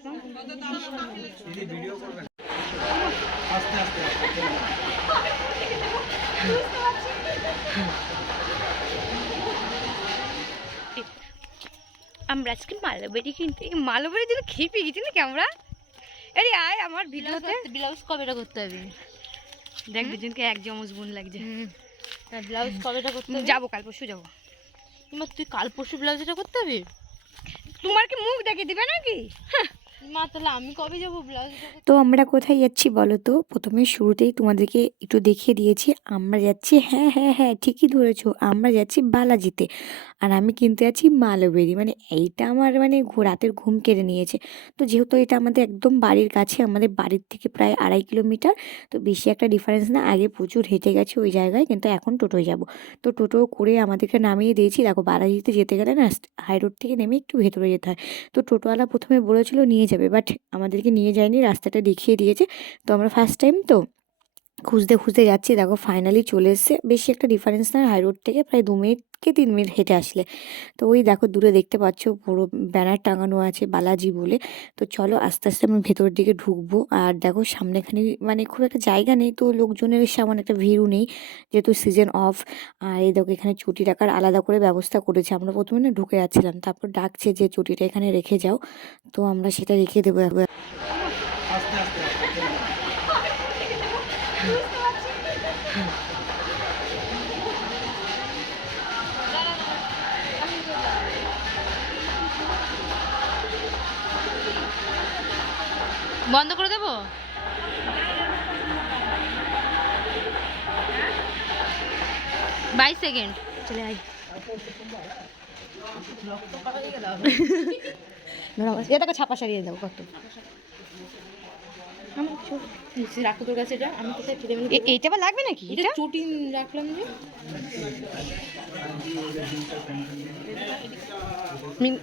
এখন আমরা আজকে মালাবাড়ি কিনতে মালাবাড়ির জন্য খেয়ে পেয়ে গেছি নাকি আমরা। আরে আয় আমার ভিডিওতে ব্লাউজ কবেটা করতে হবে দেখ, দুজনকে এক জমজ বোন লাগছে। ব্লাউজ কবেটা করতে হবে? যাবো কাল পরশু যাবো। তোমার তুই কাল পরশু ব্লাউজটা করতে হবে? তোমার কি মুখ দেখে দিবে নাকি? মা তাহলে আমি কবে যাবো ব্লাউজ? তো আমরা কোথায় যাচ্ছি বলো তো? প্রথমে শুরুতেই তোমাদেরকে একটু দেখিয়ে দিয়েছি আমরা যাচ্ছি, হ্যাঁ হ্যাঁ হ্যাঁ ঠিকই ধরেছো, আমরা যাচ্ছি বালাজিতে। আর আমি কিনতে যাচ্ছি মালাবেরি, মানে এইটা আমার মানে রাতের ঘুম কেড়ে নিয়েছে। তো যেহেতু এটা আমাদের একদম বাড়ির কাছে, আমাদের বাড়ির থেকে প্রায় 2.5 কিলোমিটার, তো বেশি একটা ডিফারেন্স না। আগে প্রচুর হেঁটে গেছি ওই জায়গায়, কিন্তু এখন টোটোয় যাব। তো টোটো করে আমাদেরকে নামিয়ে দিয়েছি। দেখো বালাজিতে যেতে গেলে না হাই রোড থেকে নেমে একটু ভেতরে যেতে হয়। তো টোটোওয়ালা প্রথমে বলেছিল নিয়ে যাবে, বাট আমাদেরকে নিয়ে যায়নি, রাস্তাটা দেখিয়ে দিয়েছে। তো আমরা ফার্স্ট টাইম তো খুঁজতে খুঁজতে যাচ্ছি, দেখো ফাইনালি চলে এসেছে। বেশি একটা ডিফারেন্স না, হাই রোড থেকে প্রায় 2 মিনিট কি 3 মিনিট হেঁটে আসলে। তো ওই দেখো দূরে দেখতে পাচ্ছ পুরো ব্যানার টাঙানো আছে বালাজি বলে। তো চলো আস্তে আস্তে আমি ভেতরের দিকে ঢুকবো। আর দেখো সামনেখানে মানে খুব একটা জায়গা নেই, তো লোকজনের সামনে একটা ভিড়ও নেই যেহেতু সিজন অফ। আর এই দেখো এখানে চটি রাখার আলাদা করে ব্যবস্থা করেছে। আমরা প্রথমে না ঢুকে যাচ্ছিলাম, তারপর ডাকছে যে চটিটা এখানে রেখে যাও, তো আমরা সেটা রেখে দেবো। বন্ধ করে দেবো? বাইশ সেকেন্ড চলে আয়। এ দেখো ছাপা সারিয়ে দাও কত। রাখো তোর কাছে এটা, আমি কোথায় ফিরে এইটা আবার লাগবে নাকি? এটা চটি রাখলাম যে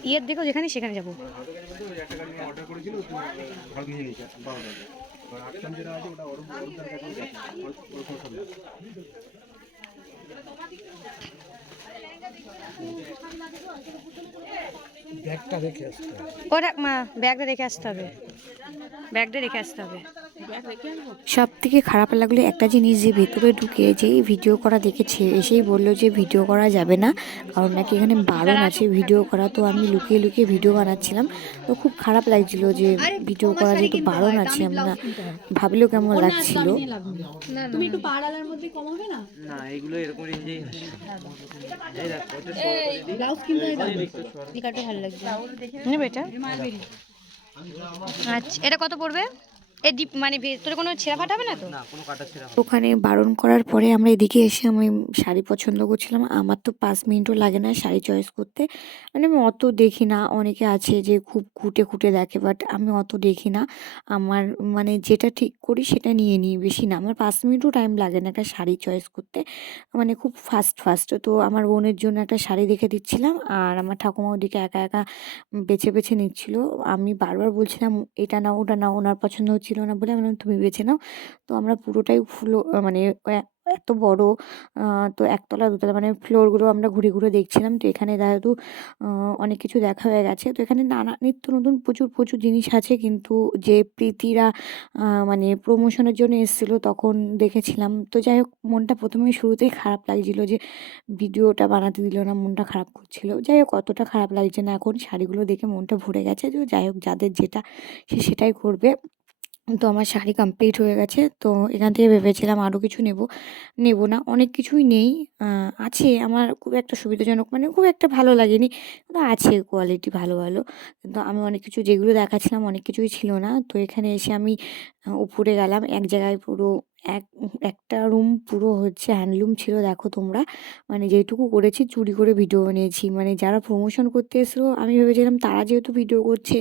ইয়ের দেখো যেখানে সেখানে যাবো। ব্যাগটা রেখে আসতে হবে। ওরা মা ব্যাগটা রেখে আসতে হবে, ব্যাগটা রেখে আসতে হবে। সব থেকে খারাপ লাগলো একটা জিনিস, যে ভেতরে ঢুকে যেই ভিডিও করা দেখেছে এসেই বললো যে ভিডিও করা যাবে না, কারণ নাকি এখানে বারণ আছে ভিডিও করা। তো আমি লুকিয়ে লুকিয়ে ভিডিও বানাচ্ছিলাম, তো খুব খারাপ লাগছিল যে ভিডিও করা যেহেতু বারণ আছে। আমরা ভাবলেও কেমন লাগছিল। তুমি একটু পাড়ালার মধ্যে কম হবে না? না এগুলো এরকম রেঞ্জেই হয়। এই দেখো এটা ব্লাউজ কিনতে হবে, এই কাটটা ভালো লাগছে। নেবে এটা? আচ্ছা এটা কত পড়বে? এই ডিপ মানে ভেতরে কোনো ছেঁড়া ফাটা হবে না তো? না কোনো কাটা ছেঁড়া হবে ওখানে বারণ করার পরে আমরা এদিকে এসে আমি শাড়ি পছন্দ করছিলাম। আমার তো 5 মিনিটও লাগে না শাড়ি চয়েস করতে, মানে আমি অত দেখি না। অনেকে আছে যে খুব খুঁটে খুঁটে দেখে, বাট আমি অত দেখি না। আমার মানে যেটা ঠিক করি সেটা নিয়ে নিই, বেশি না। আমার 5 মিনিটও টাইম লাগে না একটা শাড়ি চয়েস করতে, মানে খুব ফাস্ট ফাস্ট। তো আমার বোনের জন্য একটা শাড়ি দেখে দিচ্ছিলাম, আর আমার ঠাকুমা ওদিকে একা একা বেছে বেছে নিচ্ছিল। আমি বারবার বলছিলাম এটা নাও ওটা নাও, ওনার পছন্দ হচ্ছিল না বলে আমি বললাম তুমি বেছে নাও। তো আমরা পুরোটাই ফুলো মানে এত বড়, তো একতলা দুতলা মানে ফ্লোরগুলো আমরা ঘুরে ঘুরে দেখছিলাম। তো এখানে যেহেতু অনেক কিছু দেখা হয়ে গেছে, তো এখানে নানা নিত্য নতুন প্রচুর প্রচুর জিনিস আছে। কিন্তু যে প্রীতিরা মানে প্রমোশনের জন্য এসেছিলো তখন দেখেছিলাম। তো যাই হোক মনটা প্রথমে শুরুতেই খারাপ লাগছিল যে ভিডিওটা বানাতে দিল না, মনটা খারাপ করছিল। যাই হোক অতটা খারাপ লাগছে না এখন, শাড়িগুলো দেখে মনটা ভরে গেছে। তো যাই হোক যাদের যেটা সে সেটাই করবে। তো আমার শাড়ি কমপ্লিট হয়ে গেছে। তো এখান থেকে ভেবেছিলাম আরও কিছু নেব, নেব না, অনেক কিছুই নেই। আছে আমার খুব একটা সুবিধাজনক, মানে খুব একটা ভালো লাগেনি, কিন্তু আছে কোয়ালিটি ভালো ভালো। কিন্তু আমি অনেক কিছু যেগুলো দেখাচ্ছিলাম অনেক কিছুই ছিল না। তো এখানে এসে আমি উপরে গেলাম এক জায়গায়, পুরো এক একটা রুম পুরো হচ্ছে হ্যান্ডলুম ছিল। দেখো তোমরা, মানে যেটুকু করেছি চুরি করে ভিডিও বানিয়েছি। মানে যারা প্রমোশন করতে এসেছিলো আমি ভেবেছিলাম তারা যেহেতু ভিডিও করছে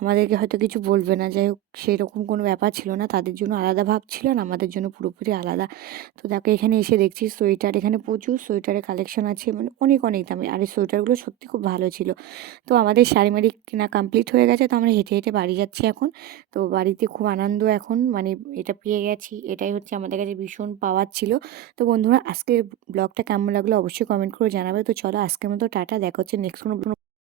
আমাদেরকে হয়তো কিছু বলবে না। যাই হোক সেরকম কোনো ব্যাপার ছিল না, তাদের জন্য আলাদা ভাব ছিল আর আমাদের জন্য পুরোপুরি আলাদা। তো দেখো এখানে এসে দেখছি সোয়েটার, এখানে প্রচুর সোয়েটারের কালেকশন আছে, মানে অনেক অনেক দামি। আর এই সোয়েটারগুলো সত্যি খুব ভালো ছিল। তো আমাদের শাড়ি মাড়ি কেনা কমপ্লিট হয়ে গেছে, তো আমরা হেঁটে হেঁটে বাড়ি যাচ্ছি এখন। তো বাড়িতে খুব আনন্দ এখন, মানে এটা পেয়ে গেছি, এটাই হচ্ছে আমাদের কাছে ভীষণ পাওয়ার ছিল। তো বন্ধুরা আজকে ব্লগটা কেমন লাগলো অবশ্যই কমেন্ট করে জানাবে। তো চলো আজকের মতো টাটা, দেখা হচ্ছে নেক্সট কোনো